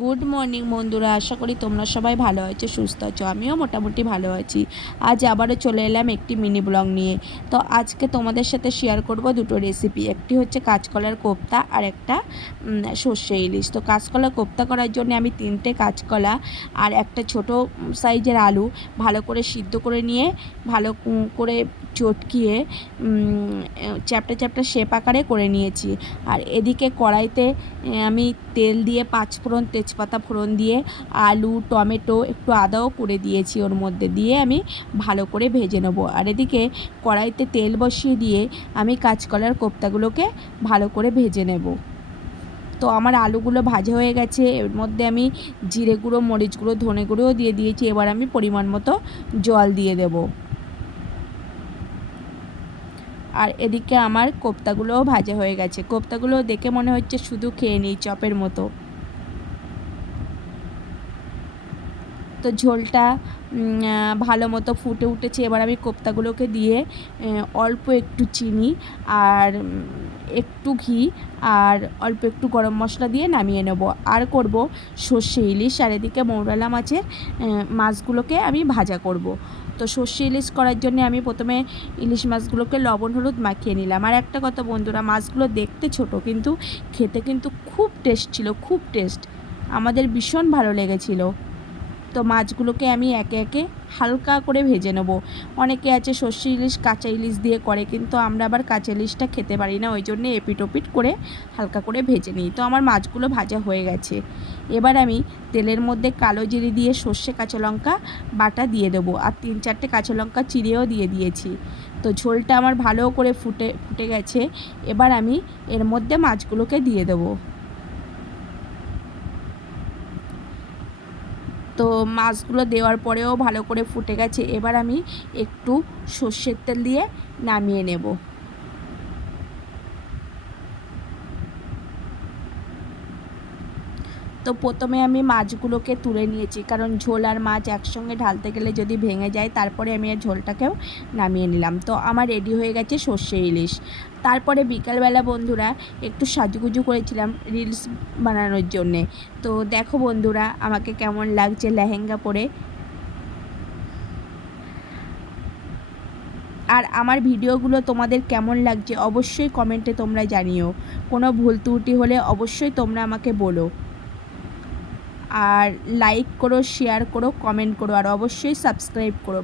Good morning বন্ধুরা, আশা করি তোমরা সবাই ভালো আছো, সুস্থ আছো। আমিও মোটামুটি ভালো আছি। আজ আবারও চলে এলাম একটি মিনি ব্লগ নিয়ে। তো আজকে তোমাদের সাথে শেয়ার করব দুটো রেসিপি। একটি হচ্ছে কাঁচকলার কোপ্তা আর একটা সর্ষে ইলিশ। তো কাঁচকলা কোপ্তা করার জন্য আমি 3টে কাঁচকলা আর একটা ছোট সাইজের আলু ভালো করে সিদ্ধ করে নিয়ে ভালো করে চটকিয়ে চ্যাপটা চ্যাপটা শেপ আকারে করে নিয়েছি। আর এদিকে কড়াইতে আমি তেল দিয়ে 5 ফোড়ন, তেজপাতা ফোড়ন দিয়ে আলু, টমেটো, একটু আদাও করে দিয়েছি, ওর মধ্যে দিয়ে আমি ভালো করে ভেজে নেবো। আর এদিকে কড়াইতে তেল বসিয়ে দিয়ে আমি কাঁচকলার কোপ্তাগুলোকে ভালো করে ভেজে নেব। তো আমার আলুগুলো ভাজা হয়ে গেছে। এর মধ্যে আমি জিরে গুঁড়ো, মরিচ গুঁড়ো, ধনে গুঁড়োও দিয়ে দিয়েছি। এবার আমি পরিমাণ মতো জল দিয়ে দেবো। আর এদিকে আমার কোপ্তাগুলোও ভাজা হয়ে গেছে। কোপ্তাগুলো দেখে মনে হচ্ছে শুধু খেয়ে নিই, চপের মতো। তো ঝোলটা ভালো মতো ফুটে উঠেছে। এবার আমি কোপ্তাগুলোকে দিয়ে অল্প একটু চিনি আর একটু ঘি আর অল্প একটু গরম মশলা দিয়ে নামিয়ে নেব। আর করব সর্ষে ইলিশ। আর এদিকে মৌরলা মাছের মাছগুলোকে আমি ভাজা করব। তো সর্ষে ইলিশ করার জন্য আমি প্রথমে ইলিশ মাছগুলোকে লবণ হলুদ মাখিয়ে নিলাম। আর একটা কথা বন্ধুরা, মাছগুলো দেখতে ছোট কিন্তু খেতে কিন্তু খুব টেস্ট ছিল, খুব টেস্ট। আমাদের ভীষণ ভালো লেগেছিল। তো মাছগুলোকে আমি একে একে হালকা করে ভেজে নেব। অনেকে আছে সর্ষে ইলিশ কাঁচা ইলিশ দিয়ে করে, কিন্তু আমরা আবার কাঁচা ইলিশটা খেতে পারি না, ওই জন্য এপিট ওপিট করে হালকা করে ভেজে নিই। তো আমার মাছগুলো ভাজা হয়ে গেছে। এবার আমি তেলের মধ্যে কালো জিরে দিয়ে সর্ষে কাঁচা লঙ্কা বাটা দিয়ে দেবো। আর 3-4টে কাঁচা লঙ্কা চিড়েও দিয়ে দিয়েছি। তো ঝোলটা আমার ভালো করে ফুটে গেছে। এবার আমি এর মধ্যে মাছগুলোকে দিয়ে দেবো। তো মাছগুলো দেওয়ার পরেও ভালো করে ফুটে গেছে। এবার আমি একটু সর্ষের তেল দিয়ে নামিয়ে নেব। তো প্রথমে আমি মাছগুলোকে তুলে নিয়েছি, কারণ ঝোল আর মাছ একসঙ্গে ঢালতে গেলে যদি ভেঙে যায়। তারপরে আমি আর ঝোলটাকেও নামিয়ে নিলাম। তো আমার রেডি হয়ে গেছে সর্ষে ইলিশ। তারপরে বিকালবেলা বন্ধুরা একটু সাজুগুজু করেছিলাম রিলস বানানোর জন্যে। তো দেখো বন্ধুরা আমাকে কেমন লাগছে লেহেঙ্গা পরে। আর আমার ভিডিওগুলো তোমাদের কেমন লাগছে অবশ্যই কমেন্টে তোমরা জানিও। কোনো ভুল ত্রুটি হলে অবশ্যই তোমরা আমাকে বলো। আর লাইক করো, শেয়ার করো, কমেন্ট করো, আর অবশ্যই সাবস্ক্রাইব করো।